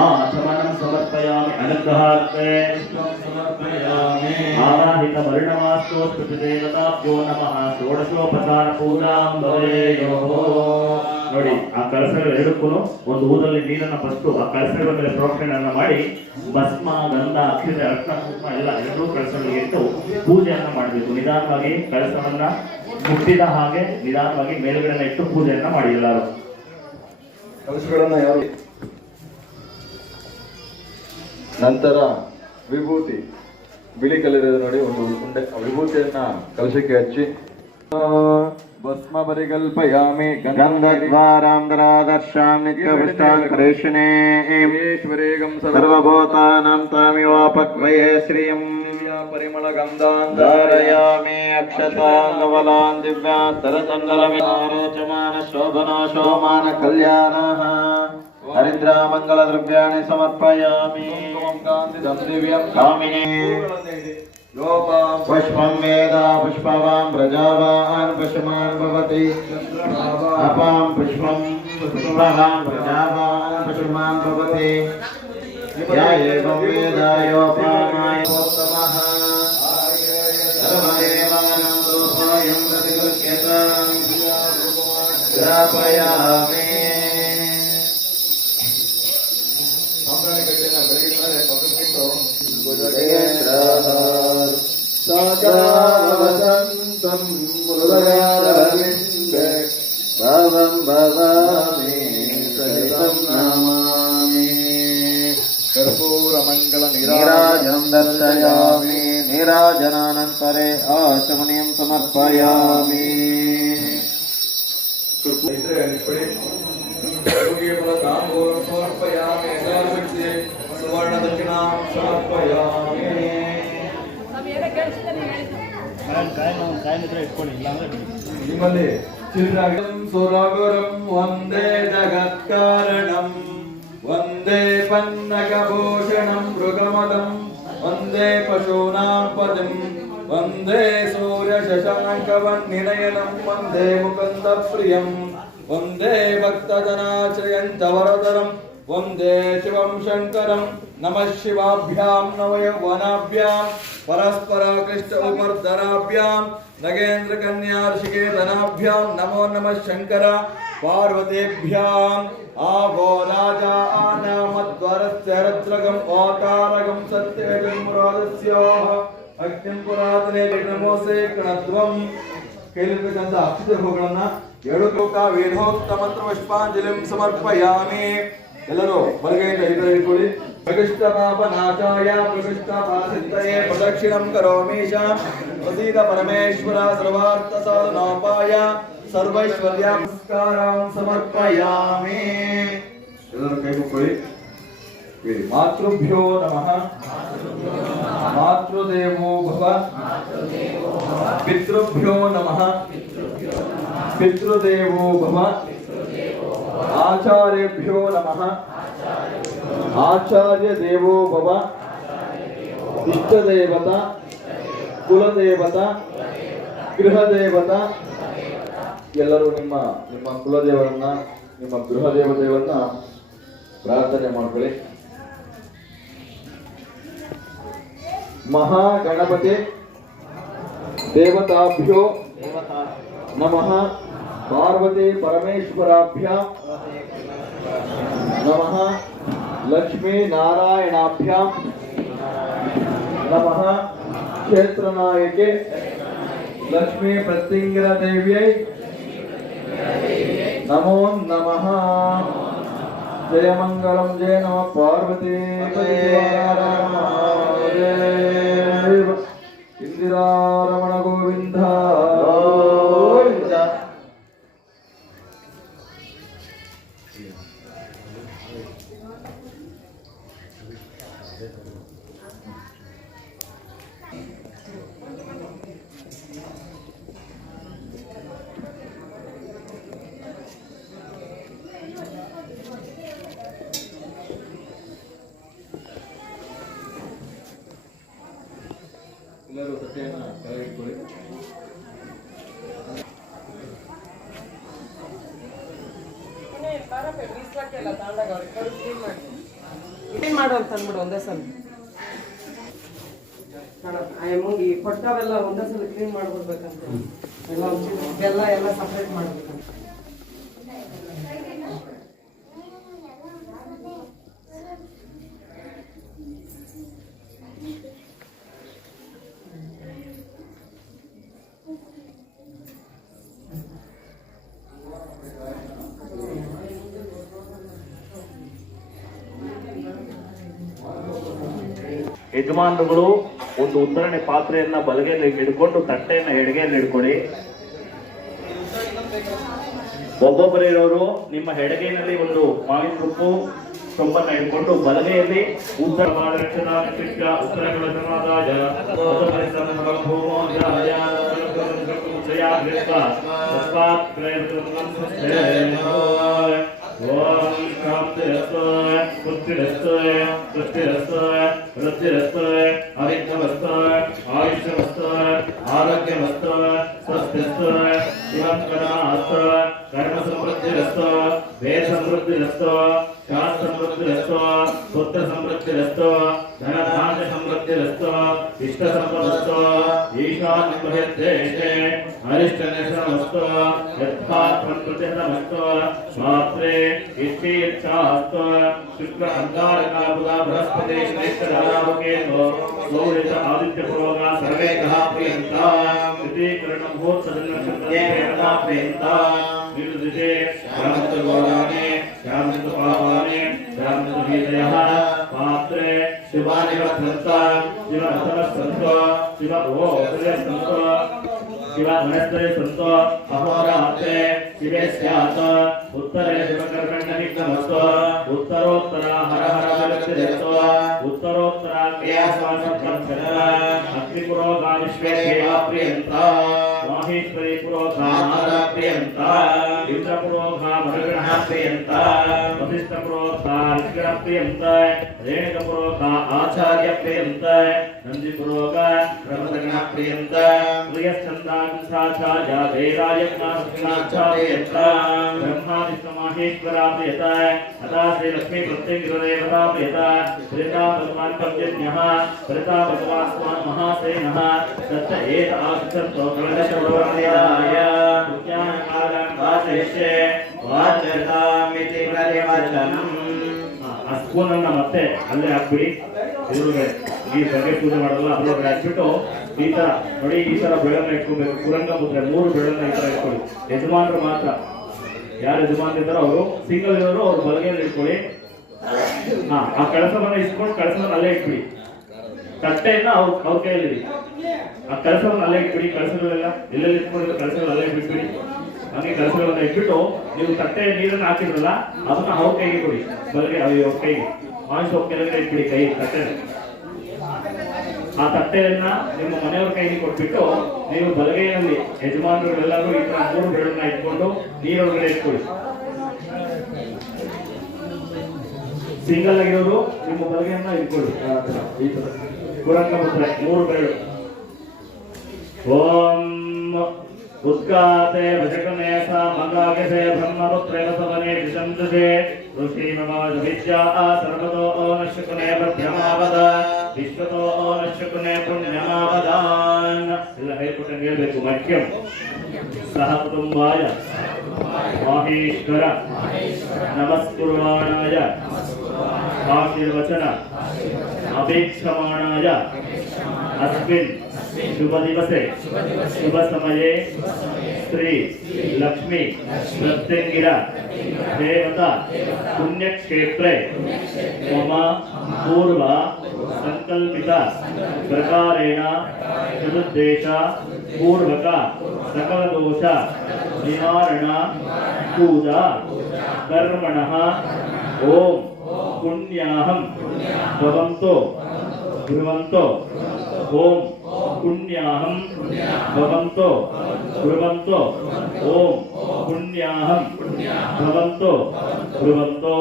आचमनं समर्पयामि अनुग्रहार्थे समर्पयामि आवाहित वर्णमास्तु स्तुतिदेवताभ्यो नमः षोडशोपचार पूजां भवेयुः ನೋಡಿ ಆ ಕಳಸಗಳು ಎರಡಕ್ಕೂ ಒಂದು ಊರಲ್ಲಿ ನೀರನ್ನು ಫಸ್ಟ್ ಆ ಕಳಸಗಳ ಮೇಲೆ ಪ್ರೋಕ್ಷಣೆಯನ್ನು ಮಾಡಿ ಭಸ್ಮ ಗಂಧ ಅಕ್ಷತೆ ಅರ್ಶನ ಕುಂಕುಮ ಎಲ್ಲ ಎರಡೂ ಕಳಸಗಳಿಗೆ ಇಟ್ಟು ಪೂಜೆಯನ್ನ ಮಾಡಬೇಕು ನಿಧಾನವಾಗಿ ಕಳಸವನ್ನ ಮುಟ್ಟಿದ ಹಾಗೆ ನಿಧಾನವಾಗಿ ಮೇಲ್ಗಡೆ ಇಟ್ಟು ಪೂಜೆಯನ್ನ ಮಾಡಿ ಎಲ್ಲರೂ ಕಲಶಗಳನ್ನ ಯಾರು ನಂತರ ವಿಭೂತಿ ಬಿಳಿ ಕಲರ್ ನೋಡಿ ಒಂದು ಉಂಡೆ ವಿಭೂತಿಯನ್ನ ಕಲಶಕ್ಕೆ ಹಚ್ಚಿ ಭಸ್ಮ ಪರಿಕಲ್ಪಯಾಮಿ ಗಂಧದ್ವಾರಾಂ ದರಾದರ್ಶಾಂ ನಿತ್ಯಪುಷ್ಟಾಂಕರೇಷಣೇ ಈಶ್ವರೇಗಂ ಸರ್ವಭೂತಾನಾಂ ತಾಮಿವಾಪಕ್ವಯೇ ಶ್ರಿಯಂ ಪರಿಮಳ ಗಂಧಾನ್ ಧಾರಯಾಮಿ ಅಕ್ಷತಾಂಗವಲಾನ್ ದಿವ್ಯಾಸ್ತರಚಂದಲವಿರೋಚಮಾನ ಶೋಭನೋ ಶೋಮಾನ ಕಲ್ಯಾಣಃ ಹರಿದ್ರಾ ಮಂಗಲ ದ್ರವ್ಯಾಣಿ ಸಮರ್ಪಯಾಮಿ ಕಾಂತಿದಂ ದಿವ್ಯಂ ಕಾಮಿನೇ पुष्पं वेद पुष्पवान् प्रजावान् पुष्पमान् भवति अपां पुष्पं पुष्पवान् प्रजावान् पुष्पमान् भवति या एवं वेद योपामाय उत्तमः सर्वदेवानां रूपायं प्रतिगृह्यतां स्थापयामि वसन्तं मृदयारविन्दे भवं भवामि सहितं नमामि कर्पूरमङ्गलनीराजनं दर्शयामि नीराजनानन्तरे आचमनीयं समर्पयामि समर्पयामि सुवर्णदक्षिणां समर्पयामि ನಿಮ್ಮಲ್ಲಿ ಸುರಗುರುಂ ವಂದೇ ಜಗತ್ಕಾರಣಂ ವಂದೇ ಪನ್ನಗಭೂಷಣಂ ಮೃಗಮದಂ ವಂದೇ ಪಶೂನಾಂ ಪದಂ ವಂದೇ ಸೂರ್ಯ ಶಶಾಂಕವನ್ನಿನಯನಂ ವಂದೇ ಮುಕುಂದ ಪ್ರಿಯಂ ವಂದೇ ಭಕ್ತಜನಾಶ್ರಯಂಚ ವರದರಂ वंदे शिवं शंकरं नमः शिवाभ्यां नव यौवनाभ्यां परस्पर कृष्ण उपर्धराभ्यां नगेन्द्र कन्या ऋषिकेतनाभ्यां नमो नमः शंकर पार्वतीभ्यां आवो राजा आनामद्वरस्य रत्रगम् ओकारगं सत्यगं मुरादस्योः अग्निं पुरातने नमोसे गणध्वं कैलिकचंद अक्षरಗಳನ್ನು ಎರಡು ಲೋಕ ವೇದೋಕ್ತ ಮಂತ್ರ ಪುಷ್ಪಾಂಜಲಿಂ ಸಮರ್ಪಯಾಮಿ ಎಲ್ಲರೂ ಬಲಗೈಯಿಂದ ಹಿಡಿದುಕೊಳ್ಳಿ ಪ್ರಕೃಷ್ಟ ಪಾಪನಾಶಾಯ ಪ್ರಕೃಷ್ಟ ಪಾಪಸಿದ್ಧಯೇ ಪ್ರದಕ್ಷಿಣಂ ಕರೋಮೀಶ ಪ್ರಸೀದ ಪರಮೇಶ್ವರ ಸರ್ವಾರ್ಥ ಸಾಧನೋಪಾಯ ಸರ್ವೈಶ್ವರ್ಯ ನಮಸ್ಕಾರಂ ಸಮರ್ಪಯಾಮಿ ಎಲ್ಲರೂ ಕೈ ಮುಕ್ಕೊಳ್ಳಿ ಮಾತೃಭ್ಯೋ ನಮಃ ಮಾತೃದೇವೋ ಭವ ಪಿತೃಭ್ಯೋ ನಮಃ पितृदेवो भव आचार्यभ्यो नमः आचार्य देवो भव इष्टदेवता कुलदेवता गृहदेवता ಎಲ್ಲರೂ ನಿಮ್ಮ ನಿಮ್ಮ ಕುಲದೇವರನ್ನ ನಿಮ್ಮ ಗೃಹ ದೇವತೆಗಳನ್ನ ಪ್ರಾರ್ಥನೆ ಮಾಡ್ಕೊಳ್ಳಿ ಮಹಾಗಣಪತಿ ದೇವತಾಭ್ಯೋ नमः पार्वती परमेश्वराभ्यां नमः लक्ष्मी नारायणाभ्यां नमः क्षेत्रनायके लक्ष्मी प्रत्यंगिरा देव्यै नमो नमः जय मंगलम जय नमः पार्वती इंदिरा रमण गोविंद ಎಲ್ಲರೂ ಸತ್ಯನ ಕೈಗೊಳ್ಳಿ. Para feliz la que clean ಮಾಡು ಅಂತ ಅಂದ್ಬಿಡು ಒಂದೇ ಸಲ ಈ ಕೊಟ್ಟವೆಲ್ಲ ಒಂದೇ ಸಲ ಕ್ಲೀನ್ ಮಾಡ್ಬಿಡ್ಬೇಕಂತ ಎಲ್ಲ ಬೆಲ್ಲ ಎಲ್ಲ ಸಪ್ರೇಟ್ ಮಾಡ್ಬೇಕಂತ ಯಜಮಾನರುಗಳು ಒಂದು ಉತ್ತರಣೆ ಪಾತ್ರೆಯನ್ನ ಬಲಗೆಯಲ್ಲಿ ಹಿಡ್ಕೊಂಡು ತಟ್ಟೆಯನ್ನ ಎಡಗೆಯಲ್ಲಿ ಹಿಡ್ಕೊಳ್ಳಿ. ಒಬ್ಬೊಬ್ಬರೇ ಇರೋರು ನಿಮ್ಮ ಎಡಗೈನಲ್ಲಿ ಒಂದು ಮಾವಿನ ತುಪ್ಪು ಸೊಪ್ಪನ್ನ ಹಿಡ್ಕೊಂಡು ಬಲಗೆಯಲ್ಲಿ ಓಂ ಶಾಂತಿರಸ್ತೋಯ ಪುಷ್ಟಿರಸ್ತೋಯ ಪುಷ್ಟಿರಸ್ತೋಯ ವೃದ್ಧಿರಸ್ತೋಯ ಆಯುಷ್ಯವಸ್ತೋಯ ಆಯುಷ್ಯವಸ್ತೋಯ ಆರೋಗ್ಯವಸ್ತೋಯ ಸ್ವಸ್ಥಸ್ತೋಯ ಶಿವಂಕರಸ್ತೋಯ ಕರ್ಮ ಸಮೃದ್ಧಿರಸ್ತೋಯ ವೇದ ಸಮೃದ್ಧಿರಸ್ತೋಯ ಶಾಸ್ತ್ರ ಸಮೃದ್ಧಿರಸ್ತೋಯ ಪುತ್ರ ಸಮೃದ್ಧಿರಸ್ತೋಯ ಧನಧಾನ್ಯ ಸಮೃದ್ಧಿರಸ್ತೋಯ ಇಷ್ಟ ಸಂಪದಸ್ತೋಯ ಈಶಾನ್ಯ ಬಹಿರ್ದೇಶೆ ಅರಿಷ್ಟನಶನಮಸ್ತೋಯ ಯತ್ಪಾತ್ಮಕೃತಿನಮಸ್ತೋಯ ಶಾಸ್ತ್ರೇ ಇಷ್ಟೀಚ್ಛಾಸ್ತೋಯ ಶುಕ್ಲ ಅಂಗಾರಕಾಬುಧ ಬೃಹಸ್ಪತಿ ಶ್ರೇಷ್ಠಧಾರಾವಕೇಂದ್ರೋ ಸೌರಿತ ಆದಿತ್ಯ ಪುರೋಗ ಸರ್ವೇ ಕಹ ಪ್ರಿಯಂತ ಸ್ಥಿತೀಕರಣ ಮುಹೂರ್ತದ ಪ್ರಿಯಂತ ನಿರ್ದಿಶೆ ಶ್ಯಾಮಂತ ಗೌರಾಣೆ ಶ್ಯಾಮಂತ ಪಾವಾನೆ ಶ್ಯಾಮಂತ ಹೀದಯಃ ಪಾತ್ರೆ ಶಿವಾನಿ ವರ್ತಂತ ಶಿವ ಅಸವಸ್ತಂತ ಶಿವ ಓ ಶಿವ ಮನಸ್ತರೆ ಸಂತ ಅಹೋರಾತ್ರೆ ಶಿವೆ ಸ್ಯಾತ್ ಉತ್ತರೆ ಶಿವಕರ್ಕಂಡನಿಕ್ತಮಸ್ತ ಉತ್ತರೋತ್ತರ ಹರ ಹರ ವಿರಕ್ತಿರಸ್ತ ಉತ್ತರೋತ್ತರ ಕ್ರಿಯಾಶ್ವಾಸಪ್ರಕ್ಷಣ ಅಗ್ನಿಪುರೋಗ ವಿಶ್ವೇ ದೇವಾ ಪ್ರಿಯಂತ ಮಾಹೇಶ್ವರಿ ಪುರೋಗ ಮಾತರ ಪ್ರಿಯಂತ ಇಂದ್ರಪುರೋಗ ಮರುಗಣ ಪ್ರಿಯಂತ ವಸಿಷ್ಠ ಪುರೋಗ ಋಷಿಗಣ ಪ್ರಿಯಂತ ರೇಣುಕ ಪುರೋಗ ಆಚಾರ್ಯ ಪ್ರಿಯಂತ ನಂದಿ ಪುರೋಗ ಬ್ರಹ್ಮಗಣ ಪ್ರಿಯಂತ ಪ್ರಿಯಶ್ಚಂದ ಸಾಚಾರ್ಯ ವೇದಾಯಜ್ಞಾಚಾರ್ಯಂತ ಬ್ರಹ್ಮಾದಿತ್ಯ ಮಾಹೇಶ್ವರ ಪ್ರಿಯತ ಅತಾ ಶ್ರೀ ಲಕ್ಷ್ಮೀ ಪ್ರತ್ಯಂಗಿರದೇವತಾ ಪ್ರಿಯತ ಪ್ರಿಯತಾ ಭಗವಾನ್ ಪರ್ಜನ್ಯಃ ಪ್ರಿಯತಾ ಭಗವಾನ್ ಸ್ವಾನ್ ಮಹಾಸೇನಃ ತತ್ತ ಏತ ಆಶ್ಚರ್ಯೋ ಕಳಶವರ್ಣಯಾಯ ಉದ್ಯಾನ ಕಾಲಂ ವಾಚಯಿಷ್ಯೆ ವಾಚತಾಮಿತಿ ಪ್ರತಿವಚನಂ. ಆ ಸ್ಪೂನ್ ಅನ್ನ ಮತ್ತೆ ಅಲ್ಲೇ ಹಾಕ್ಬಿಡಿ. ಎದುರುಗಡೆ ಈ ಬಗೆ ಪೂಜೆ ಮಾಡಲ್ಲ ಅದ್ರೊಳಗಡೆ ಹಾಕ್ಬಿಟ್ಟು ಈ ತರ ನೋಡಿ, ಈ ತರ ಬೆಳನ್ನ ಇಟ್ಕೋಬೇಕು. ಕುರಂಗ ಮುದ್ರೆ 3 ಬೆಳನ್ನ ಈ ತರ ಇಟ್ಕೊಳ್ಳಿ. ಯಜಮಾನರು ಮಾತ್ರ, ಯಾರು ಯಜಮಾನ ಇದ್ದಾರೋ ಅವರು, ಸಿಂಗಲ್ ಇರೋರು ಅವ್ರು ಬಲಗೆಯಲ್ಲಿ ಇಟ್ಕೊಳ್ಳಿ. ಆ ಕಳಸವನ್ನ ಇಸ್ಕೊಂಡು ಕಳಸವನ್ನ ಅಲ್ಲೇ ಇಟ್ಬಿಡಿ. ತಟ್ಟೆಯನ್ನ ಅವ್ರ ಕೈಯಲ್ಲಿ ಆ ಕಳಸವನ್ನ ಅಲ್ಲೇ ಇಟ್ಬಿಡಿ. ಕಳಸಗಳೆಲ್ಲ ಎಲ್ಲೆಲ್ಲಿ ಇಟ್ಕೊಂಡಿರೋ ಕಳಸಗಳು ಅಲ್ಲೇ ಬಿಟ್ಬಿಡಿ. ಹಂಗೆ ಕಳಸಗಳನ್ನ ಇಟ್ಬಿಟ್ಟು ನೀವು ತಟ್ಟೆ ನೀರನ್ನ ಹಾಕಿದ್ರಲ್ಲ ಅದನ್ನ ಅವ್ರ ಕೈಗೆ ಕೊಡಿ. ಬಲಗೆ ಅವ್ರ ಕೈಗೆ ಮಾಂಸ ಕೆಳಗಡೆ ಇಟ್ಬಿಡಿ. ಕೈ ತಟ್ಟೆ, ಆ ತಟ್ಟೆಯನ್ನ ನಿಮ್ಮ ಮನೆಯವ್ರ ಕೈಗೆ ಕೊಟ್ಬಿಟ್ಟು ನೀವು ಬಲಗೈಯಲ್ಲಿ ಯಜಮಾನರುಗಳೆಲ್ಲರೂ ಈ ತರ 3 ಬೆಳನ್ನ ಇಟ್ಕೊಂಡು ನೀರೊಳಗಡೆ ಇಟ್ಕೊಳ್ಳಿ. ಸಿಂಗಲ್ ಆಗಿರೋರು ನಿಮ್ಮ ಬಲಗೆಯನ್ನ ಇಟ್ಕೊಳ್ಳಿ. ಈ ತರ ಕುರಂಗ ಮುದ್ರೆ 3 ಬೆರಳು. ಓಂ ಉತ್ಕಾತೆ ಭಜಕನೆ ಸಾಮಗಾಗಸೆ ಬ್ರಹ್ಮಪುತ್ರೇವಸವನೆ ದಿಶಂತಸೆ ಋಷಿ ಮಮಾಜ ವಿದ್ಯಾ ಸರ್ವತೋ ನಶ್ಯಕುನೆ ಭ್ರಮಾವದ ವಿಶ್ವತೋ ನಶ್ಯಕುನೆ ಪುಣ್ಯಮಾವದಾನ್. ಎಲ್ಲ ಹೇಳ್ಕೊಟ್ಟಂಗೆ ಹೇಳ್ಬೇಕು. ಮಹ್ಯಂ ಸಹ ಕುಟುಂಬಾಯ ಮಾಹೇಶ್ವರ ನಮಸ್ಕುರ್ವಾಣಾಯ ಆಶೀರ್ವಚನ ಅಪೇಕ್ಷಮಾಣಾಯ ಅಸ್ಮಿನ್ ಶುಭ ದಿವಸೆ ಶುಭ ಸಮಯೇ ಶ್ರೀ ಲಕ್ಷ್ಮೀ ಪ್ರತ್ಯಂಗಿರ ದೇವತಾ ಪುಣ್ಯಕ್ಷೇತ್ರೆ ಮಮ ಪೂರ್ವ ಸಂಕಲ್ಪಿತ ಪ್ರಕಾರೇಣ ಚತುರ್ದೇಶ ಪೂರ್ವಕ ಸಕಲ ದೋಷ ನಿವಾರಣ ಪೂಜಾ ಕರ್ಮಣಃ ಓಂ ಪುಣ್ಯಾಹಂ ಭವಂತೋ ಬ್ರುವಂತೋ. ಓಂ ಪುಣ್ಯಾಹಂ ಭವಂತೋ ಬ್ರುವಂತೋ. ಓಂ ಪುಣ್ಯಾಹಂ ಭವಂತೋ ಬ್ರುವಂತೋ.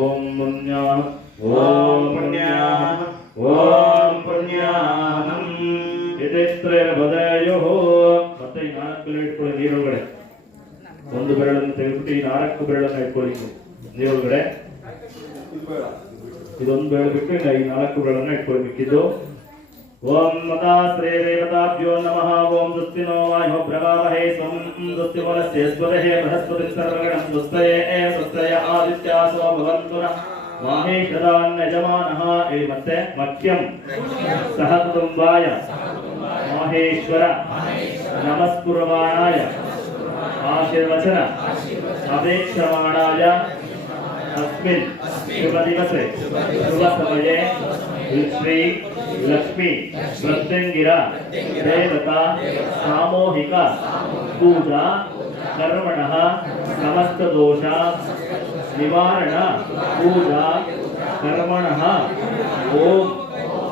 ಓಂ ಪುಣ್ಯಾಹಂ ಓಂ ಪುಣ್ಯಾಹಂ ಓಂ ಪುಣ್ಯಾಹಂ. ಯಥೇಚ್ಛೇನ ಬದಯೋಃ. ಮತ್ತೆ ಈ 4 ಬೆರಳು ಇಟ್ಕೊಳ್ಳಿ ನೀರೊಳಗಡೆ. 1 ಬೆರಳನ್ನು ತೆಗೆದುಬಿಟ್ಟು ಈ 4 ಬೆರಳನ್ನು ಇಟ್ಕೊಳ್ಳಿ. ದೇವರುಗಳೇ ಇದೊಂದು ಬೇಳೆ ಬಿಟ್ಟು ಇನ್ನು ಈ 4 ಬೇಳನ್ನ ಇಟ್ಕೊಂಡು ಮಿಕ್ಕಿದ್ದು ಓಂ ಮತಾಶ್ರೇ ದೇವತಾಭ್ಯೋ ನಮಃ ಓಂ ದುಸ್ತಿನೋ ವಾಯೋ ಪ್ರಭಾವಹೇ ಸ್ವಂ ದುಸ್ತಿ ವನಸ್ಯ ಸ್ವರಹೇ ಬೃಹಸ್ಪತಿ ಸರ್ವಗಣಂ ದುಸ್ತಯೇ ಸ್ವಸ್ತಯ ಆದಿತ್ಯಾಸೋ ಭವಂತುನ ಮಾಹೇಶ್ವರಾನ್ ಯಜಮಾನಃ ಹೇಳಿ ಮತ್ತೆ ಮಖ್ಯಂ ಸಹ ಕುಟುಂಬಾಯ ಮಾಹೇಶ್ವರ ನಮಸ್ಕುರ್ವಾಣಾಯ ಆಶೀರ್ವಚನ ಅಪೇಕ್ಷಮಾಣಾಯ अस्मिन् शुभदिवसे शुभसमये श्री लक्ष्मी प्रत्यंगिरा देवता सामूहिक पूजा कर्मणः समस्त दोष निवारण पूजा कर्मणः ओम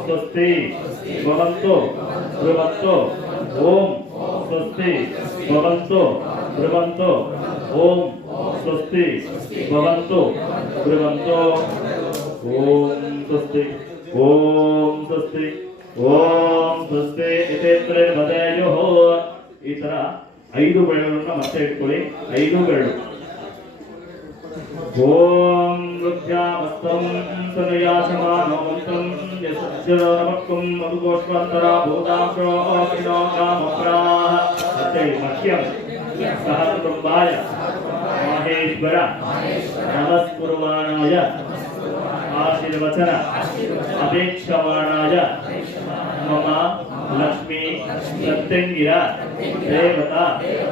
स्वस्ति भवन्तु ब्रुवन्तु ओम स्वस्ति भवन्तु ब्रुवन्तु ओम स्वस्ति भवन्तु ब्रुवन्तु ओम स्वस्ति ओम स्वस्ति ओम स्वस्ति इति वदेयुः ಈ ತರ 5 ಬೆರಳುಗಳನ್ನು ಮತ್ತೆ ಇಟ್ಕೊಳ್ಳಿ 5 ಬೆರಳು ಓಂ ವೃದ್ಧಾಮಸ್ತಂ ತನಯಾಸಮಾನೋ ಮಂತ್ರಂ ಯಸ್ಯರವಕ್ಕಂ ಮಧುಗೋಷ್ಠಾಂತರ ಭೂತಾಂಶೋ ಅಪಿನೋ ಕಾಮಪ್ರಾಹ ಮತ್ತೆ ಮಖ್ಯಂ ಸಹ ಕುಟುಂಬಾಯ ಮಾಹೇಶ್ವರ ನಮಸ್ಕುರ್ವಾಣಾಯ ಆಶೀರ್ವಚನ ಅಪೇಕ್ಷಮಾಣಾಯ ಮಮ लक्ष्मी प्रत्यंगिरा देवता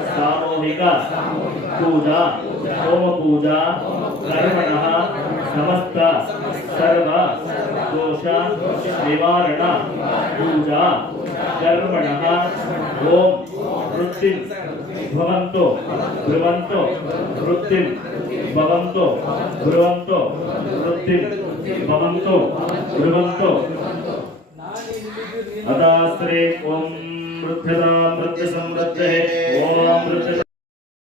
सामूहिक पूजा होम पूजा कर्मणः समस्त सर्व दोष निवारण पूजा कर्मणः ओम वृत्तिं भवन्तु ब्रुवन्तु वृत्तिं भवन्तु ब्रुवन्तु वृत्तिं भवन्तु ब्रुवन्तु अदाश्रे ओम वृद्धता वृद्ध समृद्धे ओम वृद्ध